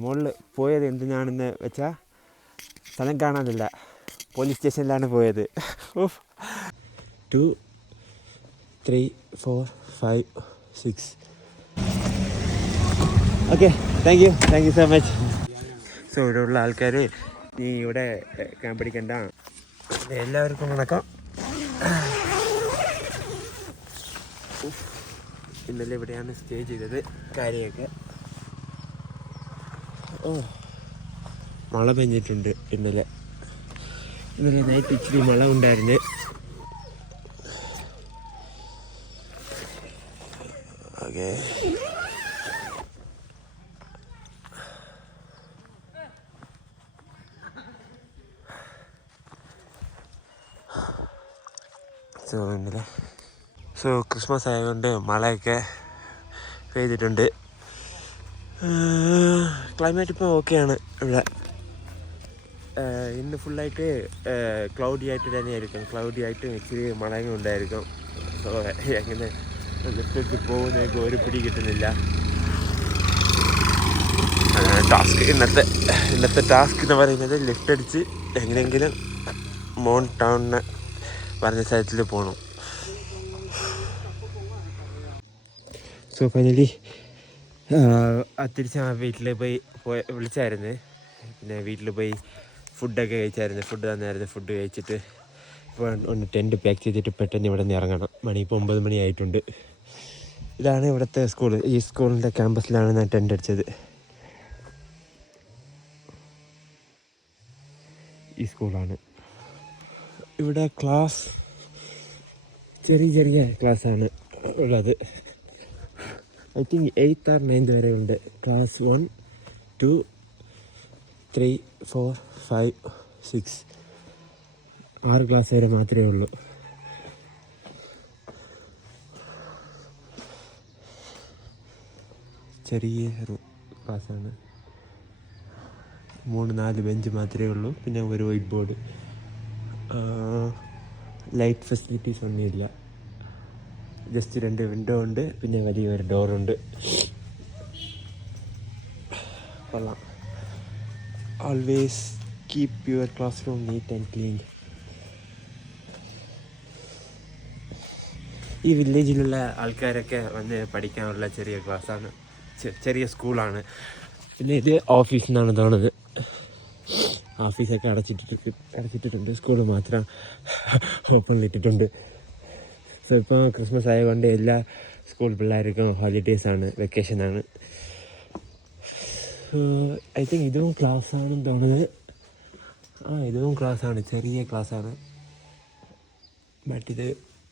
മുകളിൽ പോയത് എന്തിനാണെന്ന് വെച്ചാൽ സ്ഥലം കാണാനില്ല, പോലീസ് സ്റ്റേഷനിലാണ് പോയത്. 2 3 4 5 6. Okay, thank you so much. So ഇവിടെയുള്ള ആൾക്കാർ നീ ഇവിടെ ക്യാമ്പ് പിടിക്കണ്ട, എല്ലാവർക്കും വണക്കം. ഇന്നലെ ഇവിടെയാണ് സ്റ്റേ ചെയ്തത് കാര്യമൊക്കെ. മഴ പെഞ്ഞിട്ടുണ്ട് ഇന്നലെ നൈറ്റ് ഇച്ചിരി മഴ ഉണ്ടായിരുന്നു. ഓക്കെ, സോ ക്രിസ്മസ് ആയതുകൊണ്ട് മഴയൊക്കെ പെയ്തിട്ടുണ്ട്. ക്ലൈമറ്റ് ഇപ്പോൾ ഓക്കെയാണ് ഇവിടെ. ഇന്ന് ഫുള്ളായിട്ട് ക്ലൗഡി ആയിട്ട് തന്നെയായിരിക്കും, ക്ലൗഡി ആയിട്ട് ഇച്ചിരി മഴയും ഉണ്ടായിരിക്കും. സോ എങ്ങനെ ലിഫ്റ്റ് പോകുന്നതൊക്കെ ഒരു പിടി കിട്ടുന്നില്ല. ടാസ്ക് ഇന്നത്തെ ടാസ്ക് എന്ന് പറയുന്നത് ലിഫ്റ്റ് അടിച്ച് എങ്ങനെയെങ്കിലും മൗണ്ട് ടൗണിന് പറഞ്ഞ സ്ഥലത്തിൽ പോകണം. സോ ഫൈനലി തിരിച്ച് വീട്ടിൽ പോയി വിളിച്ചായിരുന്നു. പിന്നെ വീട്ടിൽ പോയി ഫുഡൊക്കെ കഴിച്ചായിരുന്നു, ഫുഡ് തന്നായിരുന്നു. ഫുഡ് കഴിച്ചിട്ട് ഇപ്പോൾ ഒന്ന് ടെൻറ്റ് പാക്ക് ചെയ്തിട്ട് പെട്ടെന്ന് ഇവിടെ നിന്ന് ഇറങ്ങണം. മണി ഇപ്പോൾ 9 മണി ആയിട്ടുണ്ട്. ഇതാണ് ഇവിടുത്തെ സ്കൂൾ. ഈ സ്കൂളിൻ്റെ ക്യാമ്പസിലാണ് ഞാൻ ടെൻറ്റ് അടിച്ചത്. ഈ സ്കൂളാണ്. ഇവിടെ ക്ലാസ് ചെറിയ ക്ലാസ്സാണ് ഉള്ളത്. I think 8th or 9th വരെ ഉണ്ട്. ക്ലാസ് 1 2 3 4 5 6 6 ക്ലാസ് വരെ മാത്രമേ ഉള്ളൂ. ചെറിയ ക്ലാസ്സാണ്. 3-4 ബെഞ്ച് മാത്രമേ ഉള്ളൂ. പിന്നെ ഒരു വൈറ്റ് ബോർഡ്. ലൈറ്റ് ഫെസിലിറ്റീസ് ഒന്നുമില്ല. ജസ്റ്റ് 2 വിൻഡോ ഉണ്ട്, പിന്നെ വലിയൊരു ഡോറുണ്ട്. കൊള്ളാം. Always keep your class room neat and clean. ഈ വില്ലേജിലുള്ള ആൾക്കാരൊക്കെ വന്ന് പഠിക്കാനുള്ള ചെറിയ ക്ലാസ്സാണ്, ചെറിയ സ്കൂളാണ്. പിന്നെ ഇത് ഓഫീസിൽ നിന്നാണ് തോന്നുന്നത്. ഓഫീസൊക്കെ അടച്ചിട്ടിട്ടുണ്ട്. സ്കൂൾ മാത്രം ഓപ്പണിലിട്ടിട്ടുണ്ട്. സോ ഇപ്പോൾ ക്രിസ്മസ് ആയതുകൊണ്ട് എല്ലാ സ്കൂൾ പിള്ളേർക്കും ഹോളിഡേയ്സാണ്, വെക്കേഷനാണ്. ഐ തിങ്ക് ഇതും ക്ലാസ്സാണെന്ന് തോന്നുന്നത്. ഇതും ക്ലാസ്സാണ്, ചെറിയ ക്ലാസ്സാണ്. ബട്ട് ഇത്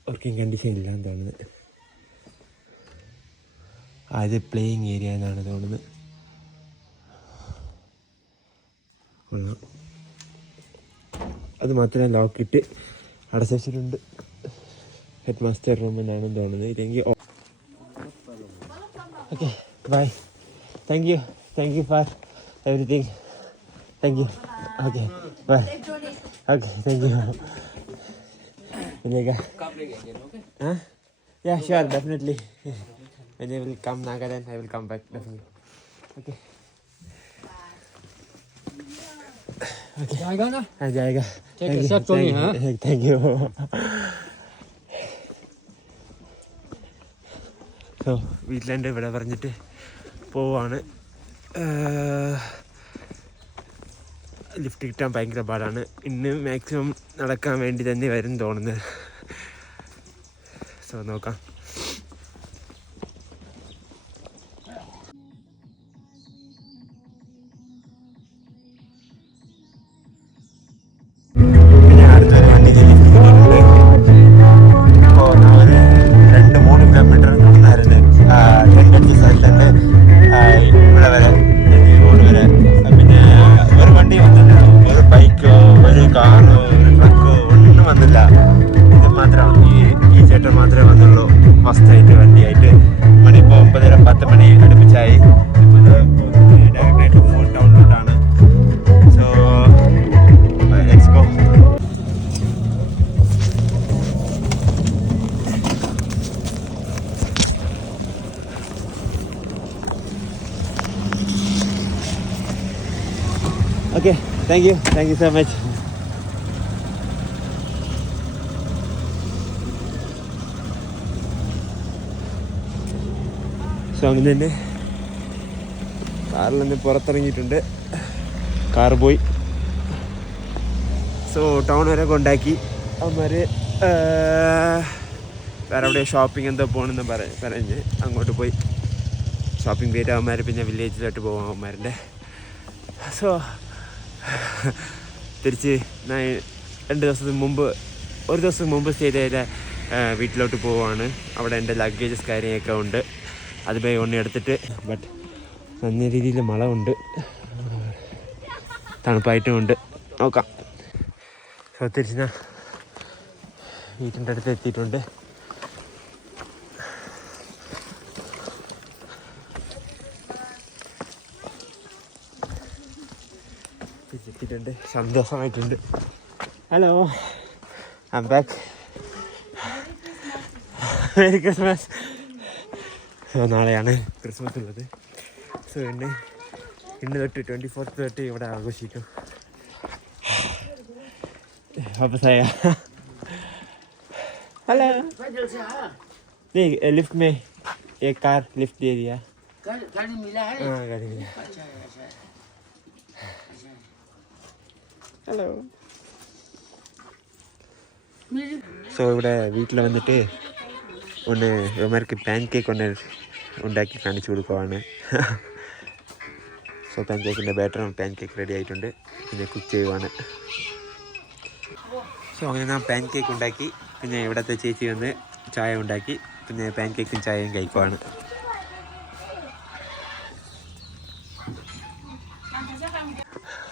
വർക്കിംഗ് കണ്ടീഷൻ ഇല്ലാന്ന് തോന്നുന്നത്. ഇത് പ്ലേയിങ് ഏരിയ എന്നാണ് തോന്നുന്നത്. അത് മാത്രമേ ലോക്കിട്ട് അടച്ചിട്ടുണ്ട്. ഹെഡ് മാസ്റ്റർ റൂം എന്നാണ് തോന്നുന്നത്. ഇല്ലെങ്കിൽ okay, bye. Thank you for everything. Thank you. Okay, bye. Okay, thank you. Yeah, sure, definitely. When I will come Nagaland, I will come back definitely. Okay. Okay. जाएगा ना? हाँ जाएगा. ठीक है, सब तो नहीं है. Thank you. So വീട്ടിലെൻ്റെ ഇവിടെ പറഞ്ഞിട്ട് പോവാണ്. ലിഫ്റ്റ് കിട്ടാൻ ഭയങ്കര പാടാണ്. ഇന്ന് മാക്സിമം നടക്കാൻ വേണ്ടി തന്നെ വരും തോന്നുന്നത്. സോ നോക്കാം. പിന്നെ അടുത്തൊരു വണ്ടിയിൽ ലിഫ്റ്റ് കിട്ടുന്നുണ്ട്. ഇപ്പോൾ ഒരു 2-3 കിലോമീറ്റർ നടന്നായിരുന്നു ടെൻറ്റ് സ്ഥലത്തുണ്ട് ഇവിടെ വരെ, റോഡ് വരെ. പിന്നെ ഒരു വണ്ടി വന്നില്ല, ഒരു ബൈക്കോ ഒരു കാറോ ഒരു ട്രക്കോ ഒന്നും വന്നില്ല. ഇത് മാത്രം ഈ ചേട്ടൻ മാത്രമേ വന്നുള്ളൂ. Okay, thank you so much. So അങ്ങനെ തന്നെ കാറിൽ നിന്ന് പുറത്തിറങ്ങിയിട്ടുണ്ട്. കാറ് പോയി. സോ ടൗൺ വരെ കൊണ്ടാക്കി. അവന്മാർ വേറെ എവിടെ ഷോപ്പിംഗ് എന്തോ പോകണമെന്ന് പറഞ്ഞ് അങ്ങോട്ട് പോയി ഷോപ്പിംഗ് ചെയ്തിട്ട് അവന്മാർ പിന്നെ വില്ലേജിലോട്ട് പോകും അവന്മാരുടെ. സോ തിരിച്ച് ഞാൻ 2 ദിവസത്തിന് മുമ്പ്, ഒരു ദിവസം മുമ്പ് സ്റ്റേ ചെയ്ത വീട്ടിലോട്ട് പോവുകയാണ്. അവിടെ എൻ്റെ ലഗേജസ് കാര്യങ്ങളൊക്കെ ഉണ്ട്. അത് പോയി ഒന്ന് എടുത്തിട്ട്, ബട്ട് നല്ല രീതിയിൽ മഴ ഉണ്ട്, തണുപ്പായിട്ടും ഉണ്ട്. നോക്കാം. സോ തിരിച്ച് ഞാൻ വീട്ടിൻ്റെ അടുത്ത് എത്തിയിട്ടുണ്ട്. തിരിച്ചെത്തിയിട്ടുണ്ട്. സന്തോഷമായിട്ടുണ്ട്. Hello, I am back. Merry Christmas. നാളെയാണ് ക്രിസ്മസ് ഉള്ളത്. സോ ഇന്ന് തൊട്ട് 24th തൊട്ട് ഇവിടെ ആഘോഷിക്കും. വാപ്പസായ. हेलो नहीं, लिफ्ट में एक कार लिफ्ट दे दिया. गाड़ी मिला है? हाँ, गाड़ी मिला. ഹലോ. സോ ഇവിടെ വീട്ടിൽ വന്നിട്ട് ഒന്ന് ഇവന്മാർക്ക് പാൻ കേക്ക് ഒന്ന് ഉണ്ടാക്കി കാണിച്ചു കൊടുക്കുവാണ്. സോ പാൻ കേക്കിൻ്റെ ബാറ്ററും പാൻ കേക്ക് റെഡി ആയിട്ടുണ്ട്. പിന്നെ കുക്ക് ചെയ്യുവാണ്. സോ അങ്ങനെ ഞാൻ പാൻ കേക്ക് ഉണ്ടാക്കി. പിന്നെ ഇവിടുത്തെ ചേച്ചി വന്ന് ചായ ഉണ്ടാക്കി. പിന്നെ പാൻ കേക്കും ചായയും കഴിക്കുവാണ്.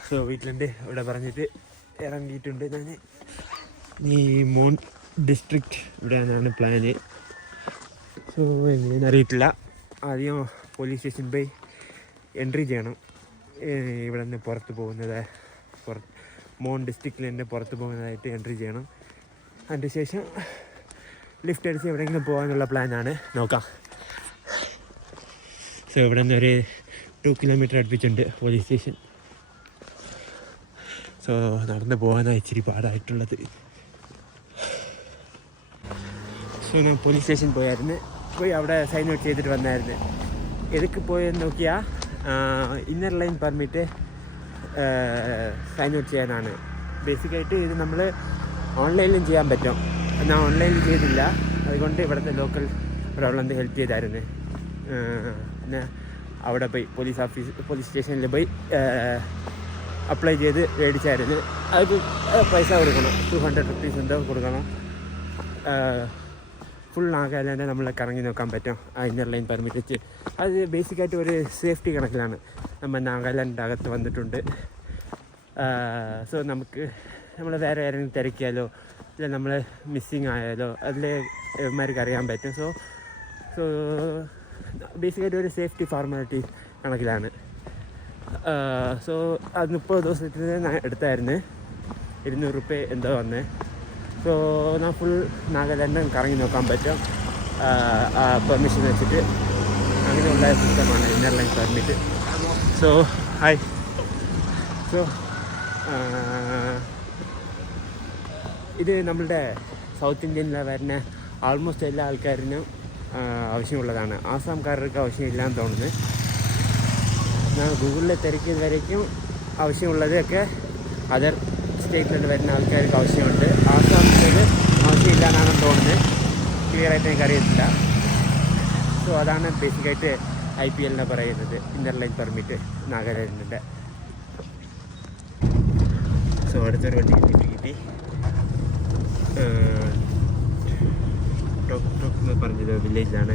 സോ വീട്ടിലുണ്ട്. ഇവിടെ പറഞ്ഞിട്ട് ഇറങ്ങിയിട്ടുണ്ട് ഞാൻ. ഈ മോൺ ഡിസ്ട്രിക്റ്റ് ഇവിടെയാണ് പ്ലാന്. സോ എങ്ങനെയെന്ന് അറിയിട്ടില്ല. ആദ്യം പോലീസ് സ്റ്റേഷൻ പോയി എൻട്രി ചെയ്യണം. ഇവിടെ നിന്ന് പുറത്ത് പോകുന്നത്, മോൺ ഡിസ്ട്രിക്റ്റിൽ തന്നെ പുറത്ത് പോകുന്നതായിട്ട് എൻട്രി ചെയ്യണം. അതിൻ്റെ ശേഷം ലിഫ്റ്റ് അടിച്ച് എവിടെയെങ്കിലും പോകാനുള്ള പ്ലാനാണ്. നോക്കാം. സോ ഇവിടെ നിന്ന് ഒരു 2 കിലോമീറ്റർ അടുപ്പിച്ചുണ്ട് പോലീസ് സ്റ്റേഷൻ. സോ നടന്ന് പോകാനാണ് ഇച്ചിരി പാടായിട്ടുള്ളത്. സോ ഞാൻ പോലീസ് സ്റ്റേഷൻ പോയി അവിടെ സൈൻ ഔട്ട് ചെയ്തിട്ട് വന്നായിരുന്നു. എതൊക്കെ പോയെന്ന് നോക്കിയാൽ inner line permit sign out ചെയ്യാനാണ്. ബേസിക്കായിട്ട് ഇത് നമ്മൾ ഓൺലൈനിലും ചെയ്യാൻ പറ്റും. എന്നാൽ ഓൺലൈനിൽ ചെയ്തില്ല. അതുകൊണ്ട് ഇവിടുത്തെ ലോക്കൽ ഒരാളെന്ത് ഹെൽപ്പ് ചെയ്തായിരുന്നു. പിന്നെ അവിടെ പോയി പോലീസ് സ്റ്റേഷനിൽ പോയി അപ്ലൈ ചെയ്ത് മേടിച്ചായിരുന്നു. അത് പൈസ കൊടുക്കണം. 200 rupees എന്തോ കൊടുക്കണം. ഫുൾ നാഗാലാൻഡ് നമ്മൾ കറങ്ങി നോക്കാൻ പറ്റും ആ ഇന്നർ ലൈൻ പെർമിറ്റ് വെച്ച്. അത് ബേസിക്കായിട്ട് ഒരു സേഫ്റ്റി കണക്കിലാണ്. നമ്മൾ നാഗാലാൻഡിൻ്റെ അകത്ത് വന്നിട്ടുണ്ട്. സോ നമ്മൾ വേറെ ആരെങ്കിലും തിരക്കിയാലോ ഇല്ല നമ്മൾ മിസ്സിങ് ആയാലോ അതിൽ ഇവന്മാർക്ക് അറിയാൻ പറ്റും. സോ ബേസിക്കായിട്ട് ഒരു സേഫ്റ്റി ഫോർമാലിറ്റി കണക്കിലാണ്. സോ അത് 30 ദിവസത്തിന് ഞാൻ എടുത്തായിരുന്നു. 200 രൂപ എന്തോ വന്നേ. സോ ഞാൻ ഫുൾ നാഗാലാൻഡ് കറങ്ങി നോക്കാൻ പറ്റും പെർമിഷൻ വെച്ചിട്ട്. അങ്ങനെയുള്ള സിസ്റ്റമാണ് inner line permit. So hi. So ഇത് നമ്മളുടെ സൗത്ത് ഇന്ത്യനിൽ വരുന്ന ആൾമോസ്റ്റ് എല്ലാ ആൾക്കാരിനും ആവശ്യമുള്ളതാണ്. ആസാംകാർക്ക് ആവശ്യമില്ലാന്ന് തോന്നുന്നു. ഞാൻ ഗൂഗിളിൽ തിരക്കിയത് വരയ്ക്കും ആവശ്യമുള്ളതൊക്കെ അതർ സ്റ്റേറ്റിൽ വരുന്ന ആൾക്കാർക്ക് ആവശ്യമുണ്ട്. ആസാമിൽ ആവശ്യമില്ല എന്നാണ് തോന്നുന്നത്. ക്ലിയറായിട്ട് എനിക്കറിയത്തില്ല. സോ അതാണ് ബേസിക്കായിട്ട് IPL പറയുന്നത്, ഇന്നർ ലൈൻ പെർമിറ്റ് നാഗാലാൻഡിൻ്റെ. സോ അടുത്തൊരു വണ്ടി കിട്ടി. ടോക്ക് പറഞ്ഞത് വില്ലേജിലാണ്.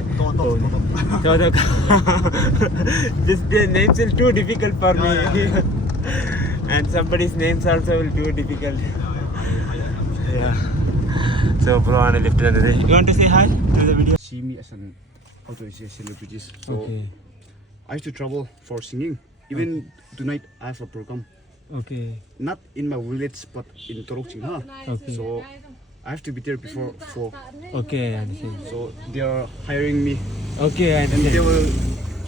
names are too difficult for me. And somebody's names also will too difficult. Yeah. So bro, on a lift another. You want to say hi to the video? See me as an auto celebrities. So Okay. I used to travel for singing. Even tonight I have a program. Okay. Not in my village but in Torok Singha. Okay. So I have to be there before 4. Okay, I understand. So they are hiring me Okay, I and they understand. will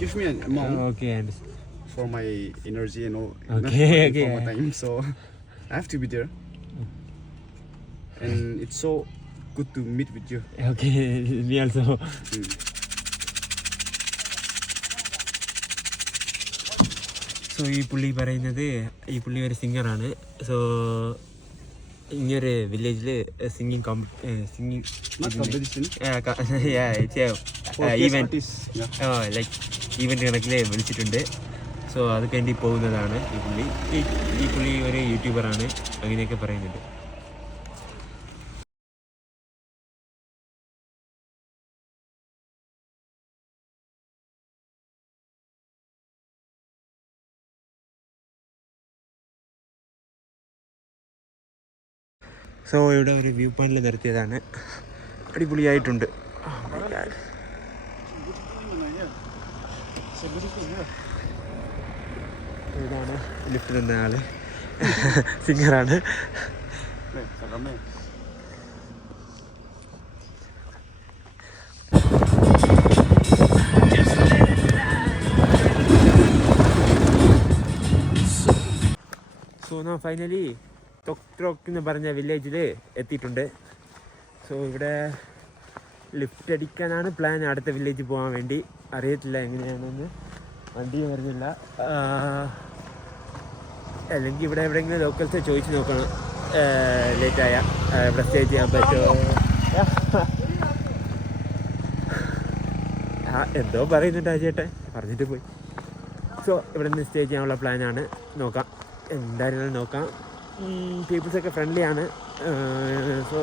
give me an amount. Okay, I understand. for my energy and all. Okay, not okay. for my time. So I have to be there. And it's so good to meet with you. Okay, me also. Mm. So ഈ പുള്ളി പറയുന്നത് ഈ പുള്ളി ഒരു സിംഗറാണ്. So ഇങ്ങനൊരു വില്ലേജിൽ singing Not competition. For guest event artists. Yeah. Like event കണക്കിൽ വിളിച്ചിട്ടുണ്ട്. സോ അത് വേണ്ടി പോകുന്നതാണ് ഈ പുള്ളി ഒരു യൂട്യൂബറാണ്, അങ്ങനെയൊക്കെ പറയുന്നുണ്ട്. സോ ഇവിടെ ഒരു വ്യൂ പോയിന്റിൽ നിർത്തിയതാണ്, അടിപൊളിയായിട്ടുണ്ട്. ഇതാണ് ലിഫ്റ്റ് തന്ന ആള്, സിംഗറാണ്. സോ നാ ഫൈനലി ടോക്ക് എന്ന് പറഞ്ഞ വില്ലേജിൽ എത്തിയിട്ടുണ്ട്. സോ ഇവിടെ ലിഫ്റ്റ് അടിക്കാനാണ് പ്ലാൻ, അടുത്ത വില്ലേജിൽ പോകാൻ വേണ്ടി. അറിയത്തില്ല എങ്ങനെയാണെന്ന്, വണ്ടി വരുന്നില്ല. അല്ലെങ്കിൽ ഇവിടെ എവിടെയെങ്കിലും ലോക്കൽസ് ചോദിച്ച് നോക്കണം, ലേറ്റായ ഇവിടെ സ്റ്റേ ചെയ്യാൻ പറ്റുമോ. എന്തോ പറയുന്നുണ്ട് ആ ചേട്ടൻ, പറഞ്ഞിട്ട് പോയി. സോ ഇവിടെ നിന്ന് സ്റ്റേ ചെയ്യാനുള്ള പ്ലാനാണ്, നോക്കാം എന്തായാലും നോക്കാം. പീപ്പിൾസൊക്കെ ഫ്രണ്ട്ലിയാണ്. സോ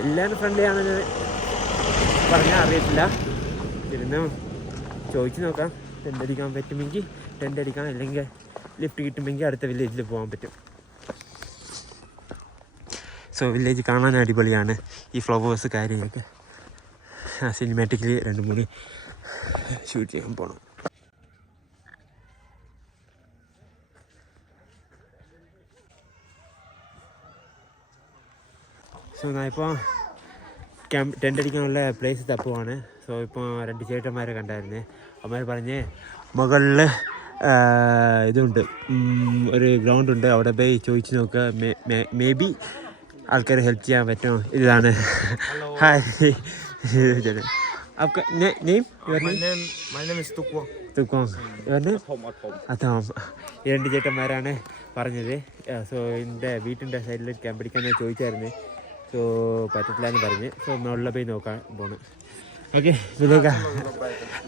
എല്ലാവരും ഫ്രണ്ട്ലിയാണെന്ന് പറഞ്ഞാൽ അറിയത്തില്ല, ഇരുന്ന് ചോദിച്ച് നോക്കാം. ടെൻ്റ് അടിക്കാൻ പറ്റുമെങ്കിൽ ടെൻ്റ് അടിക്കാം, അല്ലെങ്കിൽ ലിഫ്റ്റ് കിട്ടുമെങ്കിൽ അടുത്ത വില്ലേജിൽ പോകാൻ പറ്റും. സോ വില്ലേജ് കാണാൻ അടിപൊളിയാണ്, ഈ ഫ്ലവേഴ്സ് കാര്യങ്ങളൊക്കെ. സിനിമാറ്റിക്കലി 2-3 ഷൂട്ട് ചെയ്യാൻ പോകണം. സോ ഞാൻ ഇപ്പോൾ ടെൻ്റ് അടിക്കാനുള്ള പ്ലേസ് തപ്പുവാണ്. സോ ഇപ്പോൾ 2 ചേട്ടന്മാരെ കണ്ടായിരുന്നേ. അവന്മാർ പറഞ്ഞ് മുകളിൽ ഇതുണ്ട്, ഒരു ഗ്രൗണ്ട് ഉണ്ട്, അവിടെ പോയി ചോദിച്ച് നോക്കുക, മേ ബി ആൾക്കാർ ഹെൽപ്പ് ചെയ്യാൻ പറ്റുമോ. ഇതാണ്. ഹായ്. आपका name? My name is Tukwang. Tukwang. Your name? Atom. 2 ചേട്ടന്മാരാണ് പറഞ്ഞത്. സോ എൻ്റെ വീട്ടിൻ്റെ സൈഡിൽ ക്യാമ്പ് അടിക്കാൻ ചോദിച്ചായിരുന്നു. സോ പറ്റത്തില്ല എന്ന് പറഞ്ഞ്. സോ മുകളിൽ പോയി നോക്കാൻ പോണ്. Okay Viveka.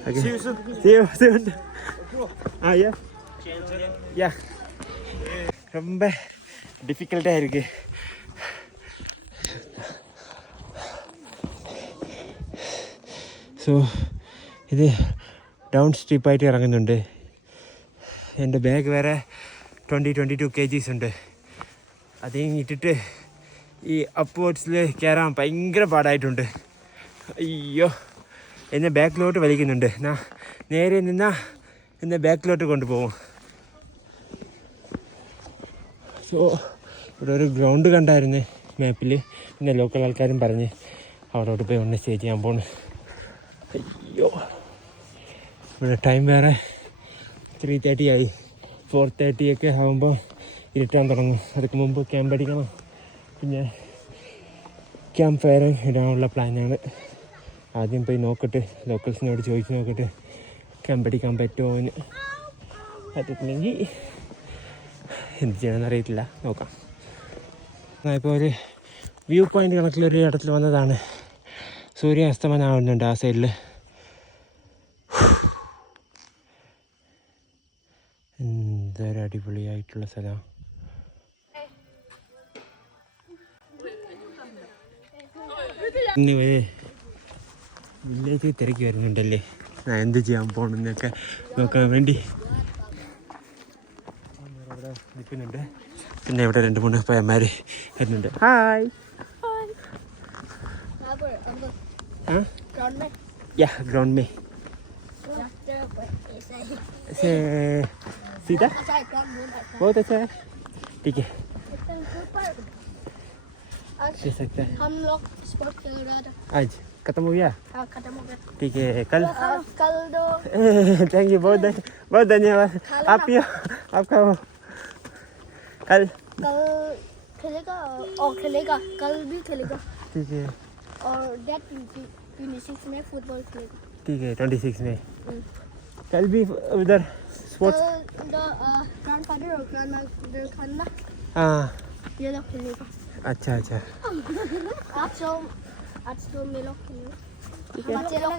Okay see you soon. Yeah. ரொம்ப டிஃபிகல்ட்டாக இருக்கு. സോ ഇത് ഡൗൺ സ്റ്റീപ്പായിട്ട് ഇറങ്ങുന്നുണ്ട്. എൻ്റെ ബാഗ് വേറെ 22 kgs ഉണ്ട്. അത് ഇട്ടിട്ട് ഈ അപ്വേർഡ്സിൽ കയറാൻ ഭയങ്കര പാടായിട്ടുണ്ട്. അയ്യോ, എന്നെ ബാക്കിലോട്ട് വലിക്കുന്നുണ്ട്. നേരെ നിന്നാൽ എന്നെ ബാക്കിലോട്ട് കൊണ്ടുപോകും. സോ ഇവിടെ ഒരു ഗ്രൗണ്ട് കണ്ടായിരുന്നു മാപ്പിൽ, പിന്നെ ലോക്കൽ ആൾക്കാരും പറഞ്ഞ് അവിടോട്ട് പോയി ഒന്ന് സ്റ്റേ ചെയ്യാൻ പോണ്. അയ്യോ, ഇവിടെ ടൈം വേറെ 3:30 ആയി. 4:30 ഒക്കെ ആകുമ്പോൾ ഇരുട്ടാൻ തുടങ്ങും. അതിന് മുമ്പ് ക്യാമ്പ് അടിക്കണം, പിന്നെ ക്യാമ്പ് ഫയർ ഇടാനുള്ള പ്ലാനാണ്. ആദ്യം പോയി നോക്കട്ടെ, ലോക്കൽസിനോട് ചോദിച്ച് നോക്കട്ടെ ക്യാമ്പ് അടിക്കാൻ പറ്റുമോ എന്ന്. പറ്റത്തില്ലെങ്കിൽ എന്ത് ചെയ്യണമെന്ന് അറിയത്തില്ല, നോക്കാം. ഇപ്പോൾ ഒരു വ്യൂ പോയിൻ്റ് കണക്കിലൊരു ഇടത്തിൽ വന്നതാണ്. സൂര്യാസ്തമനാവുന്നുണ്ട് ആ സൈഡിൽ. എന്തൊരു അടിപൊളിയായിട്ടുള്ള സ്ഥലമാണ്. പിന്നെ വില്ലേജ് തിരക്കി വരുന്നുണ്ടല്ലേ, ഞാൻ എന്ത് ചെയ്യാൻ പോകണമെന്നൊക്കെ നോക്കാൻ വേണ്ടി ഇവിടെ നിൽക്കുന്നുണ്ട്. പിന്നെ ഇവിടെ 2-3 പയ്യന്മാർ വരുന്നുണ്ട്. ഹായ്. Yeah, ground me. से सीधा बहुत अच्छा है, ठीक है, दे सकते हैं. हम लोग स्पोर्ट खेल रहा था आज. खत्म हो गया? हाँ खत्म हो गया। ठीक है कल कल दो थैंक यू बहुत धन्यवाद आप ही आपका वो कल कल खेलेगा और खेलेगा कल भी खेलेगा ठीक है और डेट 26 में फुटबॉल खेलेगा। ठीक है 26 में कल भी उधर स्पोर्ट्स कल ग्रैंडफादर और ग्रैंडमदर खाना हाँ ये लोग खेलेगा। अच्छा अच्छा आज तो मैं लोग खेलेगा। बच्चे लोग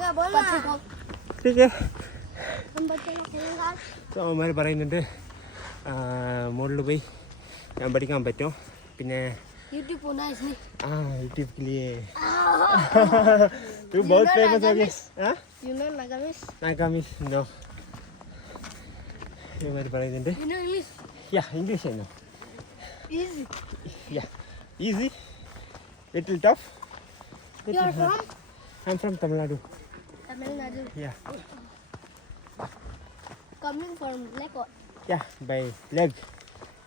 ठीक है हम बच्चे लोग खेलेगा। സോ അവന്മാർ പറയുന്നുണ്ട് മുകളിൽ പോയി ഞാൻ പഠിക്കാൻ പറ്റും പിന്നെ यूट्यूब होना है इसमें। यूट्यूब के लिए तू बहुत फेमस हो गया हाँ You know Nagamis? നാഗാമിസ് നോ ഇവന്മാർ പറയുന്നുണ്ട് You know English? Yeah English ആണോ Easy. Yeah easy little tough You are from I'm from Tamil Nadu Tamil Nadu. yeah Coming from Lekot. yeah by leg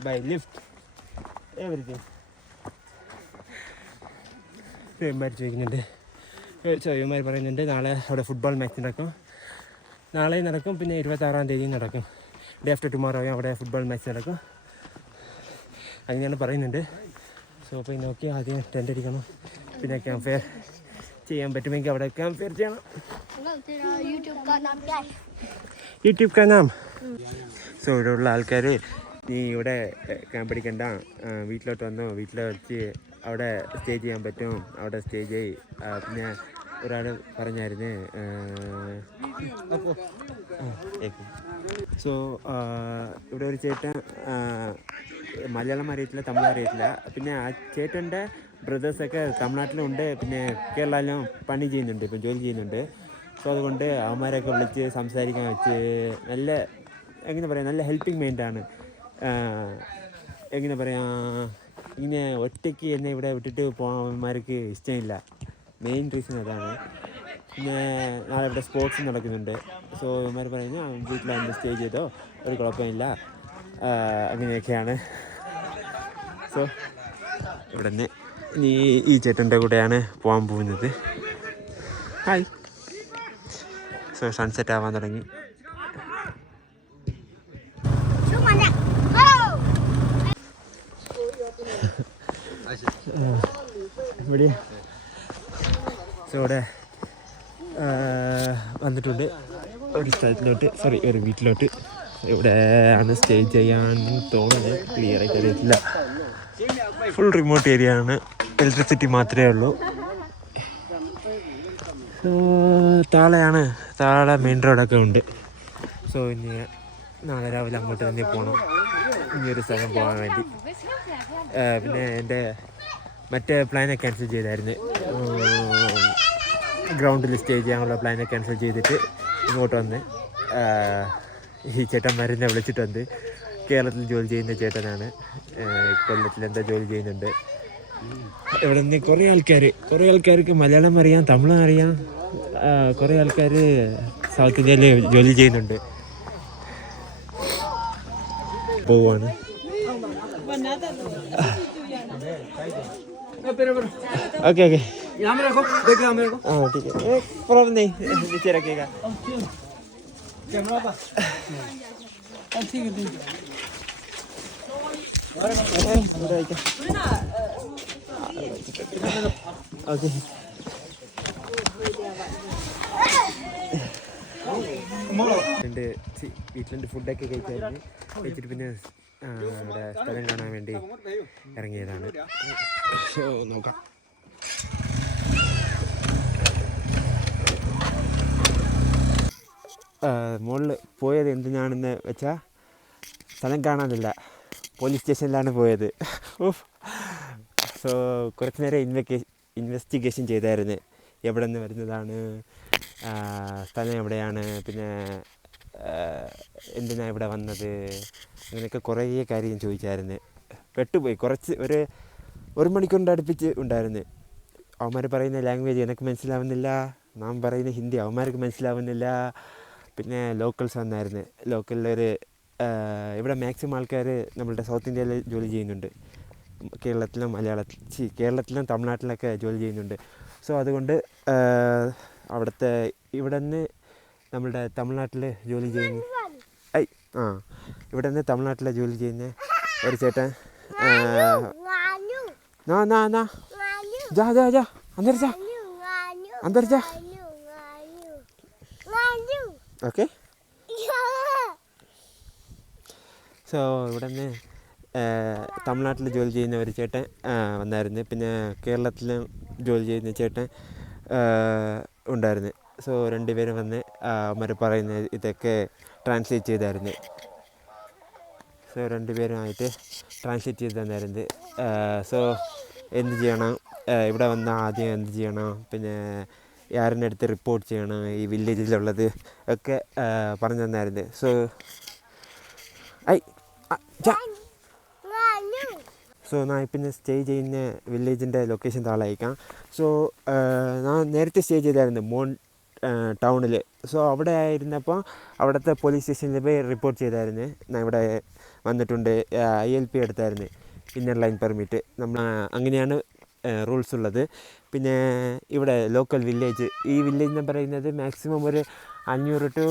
by lift everything ഇവന്മാർ ചോദിക്കുന്നുണ്ട് ഇവന്മാർ പറയുന്നുണ്ട് നാളെ അവിടെ football match നടക്കും നാളെയും നടക്കും പിന്നെ 26-ാം തീയതിയും നടക്കും ഡേ ആഫ്റ്റർ ടുമോറോയും അവിടെ ഫുട്ബോൾ മാച്ച് നടക്കും അങ്ങനെയാണ് പറയുന്നുണ്ട് സോ അപ്പോൾ നോക്കി ആദ്യം ടെൻ്റ് അടിക്കണം പിന്നെ ക്യാമ്പ് ഫെയർ ചെയ്യാൻ പറ്റുമെങ്കിൽ അവിടെ ക്യാമ്പ് ഫെയർ ചെയ്യണം Uncle, तेरा YouTube का नाम क्या है? യൂട്യൂബ് കാ നാം സോ ഇവിടെയുള്ള ആൾക്കാർ നീ ഇവിടെ ക്യാമ്പ് അടിക്കണ്ട വീട്ടിലോട്ട് വന്നോ വീട്ടിൽ വെച്ച് അവിടെ സ്റ്റേ ചെയ്യാൻ പറ്റും അവിടെ സ്റ്റേ ചെയ് പിന്നെ ഒരാൾ പറഞ്ഞായിരുന്നു സോ ഇവിടെ ഒരു ചേട്ടൻ മലയാളം അറിയത്തില്ല തമിഴ് അറിയത്തില്ല പിന്നെ ആ ചേട്ടൻ്റെ ബ്രദേഴ്സൊക്കെ തമിഴ്നാട്ടിലുണ്ട് പിന്നെ കേരളയിലും പണി ചെയ്യുന്നുണ്ട് ഇപ്പം ജോലി ചെയ്യുന്നുണ്ട് സോ അതുകൊണ്ട് അവന്മാരൊക്കെ വിളിച്ച് സംസാരിക്കാൻ വെച്ച് നല്ല എങ്ങനെ പറയാം നല്ല ഹെൽപ്പിംഗ് മൈൻഡാണ് എങ്ങനെ പറയാം ഇങ്ങനെ ഒറ്റയ്ക്ക് എന്നെ ഇവിടെ വിട്ടിട്ട് പോകാന്മാർക്ക് ഇഷ്ടമില്ല മെയിൻ റീസൺ അതാണ് പിന്നെ നാളെ ഇവിടെ സ്പോർട്സ് നടക്കുന്നുണ്ട് സോ ഇവന്മാർ പറയുന്നത് വീട്ടിലൊന്ന് സ്റ്റേ ചെയ്തോ ഒരു കുഴപ്പമില്ല അങ്ങനെയൊക്കെയാണ് സോ ഇവിടെ നിന്ന് ഇനി ഈ ചേട്ടൻ്റെ കൂടെയാണ് പോകാൻ പോകുന്നത് ഹായ് സോ സൺസെറ്റ് ആവാൻ തുടങ്ങി ഇവിടെ സോ ഇവിടെ വന്നിട്ടുണ്ട് ഒരു സ്ഥലത്തിലോട്ട് ഒരു വീട്ടിലോട്ട് ഇവിടെ ആണ് സ്റ്റേ ചെയ്യാൻ തോന്നുന്നത് ക്ലിയർ ആയിട്ട് അറിയത്തില്ല ഫുൾ റിമോട്ട് ഏരിയ ആണ് ഇലക്ട്രിസിറ്റി മാത്രമേ ഉള്ളൂ സോ താഴെ മെയിൻ റോഡൊക്കെ ഉണ്ട് സോ ഇനി നാളെ രാവിലെ അങ്ങോട്ട് തന്നെ പോകണം ഇനിയൊരു സ്ഥലം പോകാൻ വേണ്ടി പിന്നെ എൻ്റെ മറ്റേ പ്ലാനൊക്കെ ക്യാൻസൽ ചെയ്തായിരുന്നു ഗ്രൗണ്ടിൽ സ്റ്റേ ചെയ്യാനുള്ള പ്ലാനൊക്കെ ക്യാൻസൽ ചെയ്തിട്ട് ഇങ്ങോട്ട് വന്ന് ഈ ചേട്ടന്മാരെന്നെ വിളിച്ചിട്ട് വന്ന് കേരളത്തിൽ ജോലി ചെയ്യുന്ന ചേട്ടനാണ് കൊല്ലത്തിൽ എന്താ ജോലി ചെയ്യുന്നുണ്ട് ഇവിടെ നിന്ന് കുറേ ആൾക്കാർക്ക് മലയാളം അറിയാം തമിഴ് അറിയാം കുറേ ആൾക്കാർ സൗത്ത് ഇന്ത്യയിൽ ജോലി ചെയ്യുന്നുണ്ട് പോവാണ് ओके ओके यहाँ में रखो देख यहाँ में रखो हाँ ठीक है प्रॉब्लम नहीं नीचे रखेगा कैमरा का ठीक है ओके വീട്ടിലുണ്ട് ഫുഡൊക്കെ കഴിച്ചിട്ട് പിന്നെ ഇവിടെ സ്ഥലം കാണാൻ വേണ്ടി ഇറങ്ങിയതാണ് നോക്കാം മുകളിൽ പോയത് എന്തിനാണെന്ന് വെച്ചാൽ സ്ഥലം കാണാനില്ല പോലീസ് സ്റ്റേഷനിലാണ് പോയത് സോ കുറച്ച് നേരം ഇൻവെസ്റ്റിഗേഷൻ ചെയ്തായിരുന്നു എവിടെ നിന്ന് വരുന്നതാണ് സ്ഥലം എവിടെയാണ് പിന്നെ എന്തിനാണ് ഇവിടെ വന്നത് അങ്ങനെയൊക്കെ കുറേ കാര്യം ചോദിച്ചായിരുന്നു പെട്ടുപോയി ഒരു മണിക്കൂറിൻ്റെ അടുപ്പിച്ച് ഉണ്ടായിരുന്നു അവന്മാർ പറയുന്ന ലാംഗ്വേജ് എനിക്ക് മനസ്സിലാവുന്നില്ല നാം പറയുന്ന ഹിന്ദി അവന്മാർക്ക് മനസ്സിലാവുന്നില്ല പിന്നെ ലോക്കൽസ് വന്നായിരുന്നു ലോക്കലിലൊരു ഇവിടെ മാക്സിമം ആൾക്കാർ നമ്മളുടെ സൗത്ത് ഇന്ത്യയിൽ ജോലി ചെയ്യുന്നുണ്ട് കേരളത്തിലും തമിഴ്നാട്ടിലൊക്കെ ജോലി ചെയ്യുന്നുണ്ട് സോ സോ അതുകൊണ്ട് അവിടുത്തെ ഇവിടെ നിന്ന് നമ്മുടെ തമിഴ്നാട്ടിൽ ജോലി ചെയ്യുന്ന ഇവിടെ നിന്ന് തമിഴ്നാട്ടിൽ ജോലി ചെയ്യുന്ന ഒരു ചേട്ടൻ जा अंदर जा ഓക്കെ. സോ ഇവിടെ നിന്ന് തമിഴ്നാട്ടിൽ ജോലി ചെയ്യുന്ന ഒരു ചേട്ടൻ വന്നായിരുന്നു. പിന്നെ കേരളത്തിലും ജോലി ചെയ്യുന്ന ചേട്ടൻ ഉണ്ടായിരുന്നു. സോ രണ്ടുപേരും വന്ന് അവർ പറയുന്ന ഇതൊക്കെ ട്രാൻസ്ലേറ്റ് ചെയ്തായിരുന്നു. സോ രണ്ടുപേരുമായിട്ട് ട്രാൻസ്ലേറ്റ് ചെയ്ത് തന്നായിരുന്നു. സോ എന്ത് ചെയ്യണം, ഇവിടെ വന്നാൽ ആദ്യം എന്ത് ചെയ്യണം, പിന്നെ ആരുടെ അടുത്ത് റിപ്പോർട്ട് ചെയ്യണം, ഈ വില്ലേജിലുള്ളത് ഒക്കെ പറഞ്ഞു തന്നായിരുന്നു. സോ ഞാൻ പിന്നെ സ്റ്റേ ചെയ്യുന്ന വില്ലേജിൻ്റെ ലൊക്കേഷൻ താഴെ അയക്കാം. സോ ഞാൻ നേരത്തെ സ്റ്റേ ചെയ്തായിരുന്നു മോൺ ടൗണിൽ. സോ അവിടെ ആയിരുന്നപ്പോൾ അവിടുത്തെ പോലീസ് സ്റ്റേഷനിൽ പോയി റിപ്പോർട്ട് ചെയ്തായിരുന്നു. ഞാൻ ഇവിടെ വന്നിട്ടുണ്ട്, ILP എടുത്തായിരുന്നു, ഇന്നർ ലൈൻ പെർമിറ്റ്. നമ്മൾ അങ്ങനെയാണ് റൂൾസ് ഉള്ളത്. പിന്നെ ഇവിടെ ലോക്കൽ വില്ലേജ്, ഈ വില്ലേജ് എന്ന് പറയുന്നത് മാക്സിമം ഒരു 500 to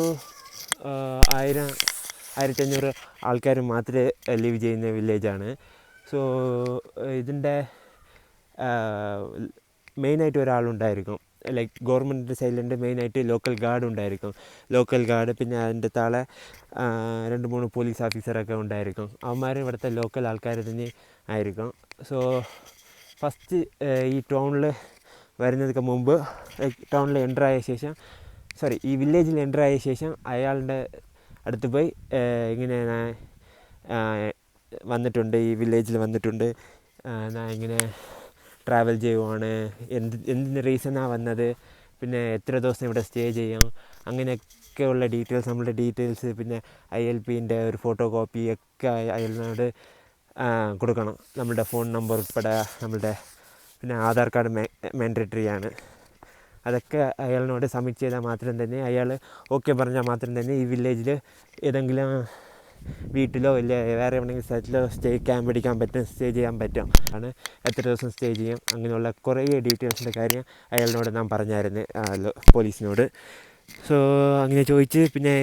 1000-1500 ആൾക്കാർ മാത്രമേ ലിവ് ചെയ്യുന്ന വില്ലേജാണ്. സോ ഇതിൻ്റെ മെയിനായിട്ട് ഒരാളുണ്ടായിരിക്കും, ലൈക്ക് ഗവൺമെൻറ് സൈഡിലുണ്ട്. മെയിനായിട്ട് ലോക്കൽ ഗാർഡ് ഉണ്ടായിരിക്കും, ലോക്കൽ ഗാർഡ്. പിന്നെ അതിൻ്റെ താഴെ 2-3 പോലീസ് ഓഫീസറൊക്കെ ഉണ്ടായിരിക്കും. അവന്മാർ ഇവിടുത്തെ ലോക്കൽ ആൾക്കാർ തന്നെ ആയിരിക്കും. സോ ഫസ്റ്റ് ഈ ടൗണിൽ വരുന്നതിന് മുമ്പ്, ടൗണിൽ എൻ്റർ ആയ ശേഷം, ഈ വില്ലേജിൽ എൻ്റർ ആയ ശേഷം അയാളുടെ അടുത്ത് പോയി ഇങ്ങനെ വന്നിട്ടുണ്ട്, ഈ വില്ലേജിൽ വന്നിട്ടുണ്ട്, ഞാൻ ഇങ്ങനെ ട്രാവൽ ചെയ്യുവാണ്, എന്തിന് റീസണാണ് വന്നത്, പിന്നെ എത്ര ദിവസം ഇവിടെ സ്റ്റേ ചെയ്യാം, അങ്ങനെയൊക്കെയുള്ള ഡീറ്റെയിൽസ്, നമ്മളുടെ ഡീറ്റെയിൽസ്, പിന്നെ ILPൻ്റെ ഒരു ഫോട്ടോ കോപ്പി ഒക്കെ അയാളിനോട് കൊടുക്കണം. നമ്മളുടെ ഫോൺ നമ്പർ ഉൾപ്പെടെ, നമ്മളുടെ പിന്നെ ആധാർ കാർഡ് മാൻഡേറ്ററി ആണ്. അതൊക്കെ അയാളിനോട് സബ്മിറ്റ് ചെയ്താൽ മാത്രം തന്നെ, അയാൾ ഓക്കെ പറഞ്ഞാൽ മാത്രം തന്നെ ഈ വില്ലേജിൽ ഏതെങ്കിലും വീട്ടിലോ ഇല്ല വേറെ എവിടെയെങ്കിലും സ്ഥലത്തിലോ സ്റ്റേ സ്റ്റേ ചെയ്യാൻ പറ്റും. എത്ര ദിവസം സ്റ്റേ ചെയ്യും, അങ്ങനെയുള്ള കുറേ ഡീറ്റെയിൽസിൻ്റെ കാര്യം അയാളിനോട് ഞാൻ പറഞ്ഞായിരുന്നു, പോലീസിനോട്. സോ അങ്ങനെ ചോദിച്ച് പിന്നെ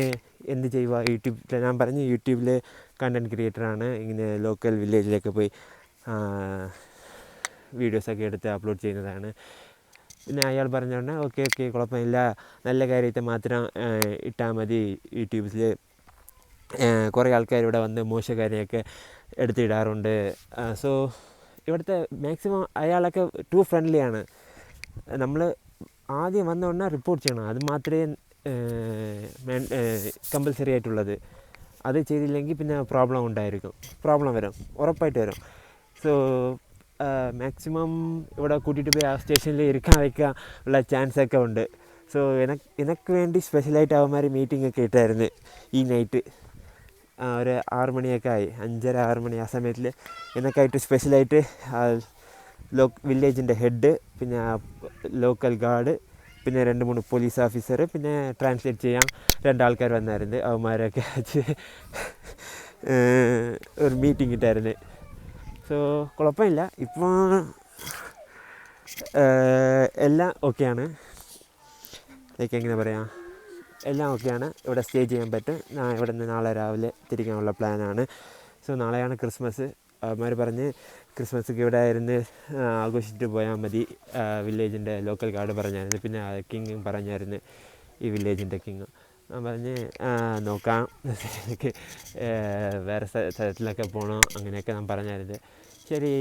എന്ത് ചെയ്യുക, യൂട്യൂബിൽ ഞാൻ പറഞ്ഞു യൂട്യൂബിൽ കണ്ടൻറ് ക്രിയേറ്ററാണ്, ഇങ്ങനെ ലോക്കൽ വില്ലേജിലേക്ക് പോയി വീഡിയോസൊക്കെ എടുത്ത് അപ്ലോഡ് ചെയ്യുന്നതാണ്. പിന്നെ അയാൾ പറഞ്ഞോണ്ട് ഓക്കെ കുഴപ്പമില്ല, നല്ല കാര്യത്തെ മാത്രം ഇട്ടാൽ മതി, യൂട്യൂബിൽ കുറേ ആൾക്കാർ ഇവിടെ വന്ന് മോശ കാര്യമൊക്കെ എടുത്തിടാറുണ്ട്. സോ ഇവിടുത്തെ മാക്സിമം അയാളൊക്കെ ടു ഫ്രണ്ട്ലിയാണ്. നമ്മൾ ആദ്യം വന്നോടനെ റിപ്പോർട്ട് ചെയ്യണം, അത് മാത്രമേ കമ്പൽസറി ആയിട്ടുള്ളത്. അത് ചെയ്തില്ലെങ്കിൽ പിന്നെ പ്രോബ്ലം വരും, ഉറപ്പായിട്ട് വരും. സോ മാക്സിമം ഇവിടെ കൂട്ടിയിട്ട് പോയി ആ സ്റ്റേഷനിൽ ഇരിക്കാൻ വയ്ക്കാൻ ഉള്ള ചാൻസൊക്കെ ഉണ്ട്. സോ എനിക്ക് വേണ്ടി സ്പെഷ്യലായിട്ട് അവന്മാർ മീറ്റിംഗ് ഒക്കെ ഇട്ടായിരുന്നു ഈ നൈറ്റ്. ഒരു 6 മണിയൊക്കെ ആയി, 5:30-6 മണി ആ സമയത്തിൽ എനിക്കായിട്ട് സ്പെഷ്യലായിട്ട് വില്ലേജിൻ്റെ ഹെഡ്, പിന്നെ ലോക്കൽ ഗാർഡ്, പിന്നെ 2-3 പോലീസ് ഓഫീസർ, പിന്നെ ട്രാൻസ്ലേറ്റ് ചെയ്യാൻ 2 ആൾക്കാർ വന്നായിരുന്നു. അവന്മാരൊക്കെ വെച്ച് ഒരു മീറ്റിംഗ് ഇട്ടായിരുന്നു. സോ കുഴപ്പമില്ല, ഇപ്പോൾ എല്ലാം ഓക്കെയാണ്. ലൈക്ക് എങ്ങനെ പറയാം, എല്ലാം ഓക്കെയാണ്. ഇവിടെ സ്റ്റേ ചെയ്യാൻ പറ്റും. ഇവിടെ നിന്ന് നാളെ രാവിലെ തിരിക്കാനുള്ള പ്ലാനാണ്. സോ നാളെയാണ് ക്രിസ്മസ്. അവന്മാർ പറഞ്ഞ് ക്രിസ്മസ്ക്ക് ഇവിടെ ആയിരുന്നു ആഘോഷിച്ചിട്ട് പോയാൽ മതി, വില്ലേജിൻ്റെ ലോക്കൽ ഗാർഡ് പറഞ്ഞായിരുന്നു. പിന്നെ കിങ്ങും പറഞ്ഞായിരുന്നു, ഈ വില്ലേജിൻ്റെ കിങ്. ഞാൻ പറഞ്ഞ് നോക്കാം, വേറെ സ്ഥലത്തിലൊക്കെ പോകണം, അങ്ങനെയൊക്കെ ഞാൻ പറഞ്ഞായിരുന്നു. ശരി,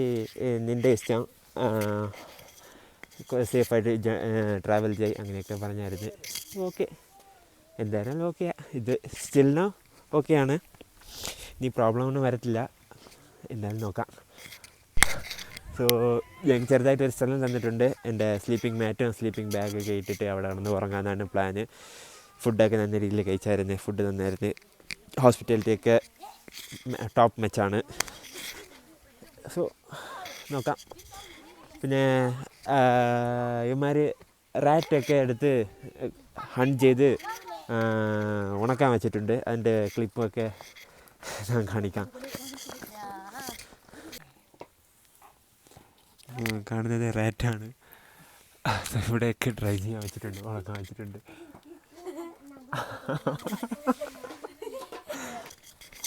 നിൻ്റെ ഇഷ്ടം, സേഫായിട്ട് ട്രാവൽ ചെയ്യ്, അങ്ങനെയൊക്കെ പറഞ്ഞായിരുന്നു. ഓക്കെ, എന്തായാലും ഓക്കെ, ഇത് സ്റ്റിൽ ഓക്കെയാണ്, ഇനി പ്രോബ്ലം ഒന്നും വരത്തില്ല, എന്തായാലും നോക്കാം. സോ ഞങ്ങൾക്ക് ചെറുതായിട്ടൊരു സ്ഥലം തന്നിട്ടുണ്ട്, എൻ്റെ സ്ലീപ്പിംഗ് മാറ്റും സ്ലീപ്പിംഗ് ബാഗൊക്കെ ഇട്ടിട്ട് അവിടെ കിടന്ന് ഉറങ്ങാനാണ് പ്ലാന്. ഫുഡൊക്കെ നല്ല രീതിയിൽ കഴിച്ചായിരുന്നു, ഫുഡ് നന്നായിരുന്നു, ഹോസ്പിറ്റാലിറ്റിയൊക്കെ ടോപ്പ് മെച്ചാണ്. സോ നോക്കാം. പിന്നെ ഇവന്മാർ റാറ്റൊക്കെ എടുത്ത് ഹണ്ട് ചെയ്ത് ഉണക്കാൻ വെച്ചിട്ടുണ്ട്, അതിൻ്റെ ക്ലിപ്പൊക്കെ ഞാൻ കാണിക്കാം. കാണുന്നത് റാറ്റാണ്. ഇവിടെയൊക്കെ ഡ്രൈ ചെയ്യാൻ വെച്ചിട്ടുണ്ട്, ഉണക്കാൻ വെച്ചിട്ടുണ്ട്.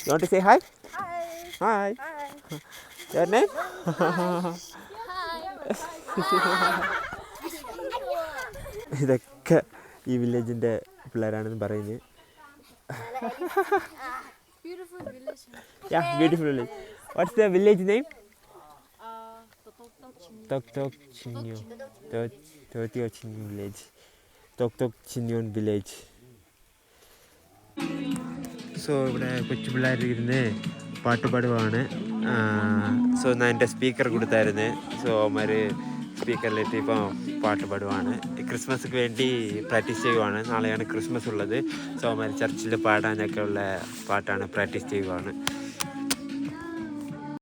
You want to say hi? Hi. Your name? ഇതൊക്കെ ഈ വില്ലേജിൻ്റെ പിള്ളേരാണെന്ന് പറയുന്നത്. Beautiful village. Yeah, beautiful village. What's the village name? Tok Tok Chinyon. Tokyo Chinyon village. Tok Tok Chinyon village. So ഇവിടെ കൊച്ചു പിള്ളേരിരുന്ന് പാട്ട് പാടുവാണ്. സോ ഞാൻ എൻ്റെ സ്പീക്കർ കൊടുത്തായിരുന്നു. സോ അവന്മാർ സ്പീക്കറിലിട്ട് ഇപ്പോൾ പാട്ട് പാടുവാണ്. ക്രിസ്മസിന് വേണ്ടി പ്രാക്ടീസ് ചെയ്യുവാണ്. നാളെയാണ് ക്രിസ്മസ് ഉള്ളത്. സോ അവന്മാർ ചർച്ചിൽ പാടാനൊക്കെ ഉള്ള പാട്ടാണ് പ്രാക്ടീസ് ചെയ്യുവാണ്.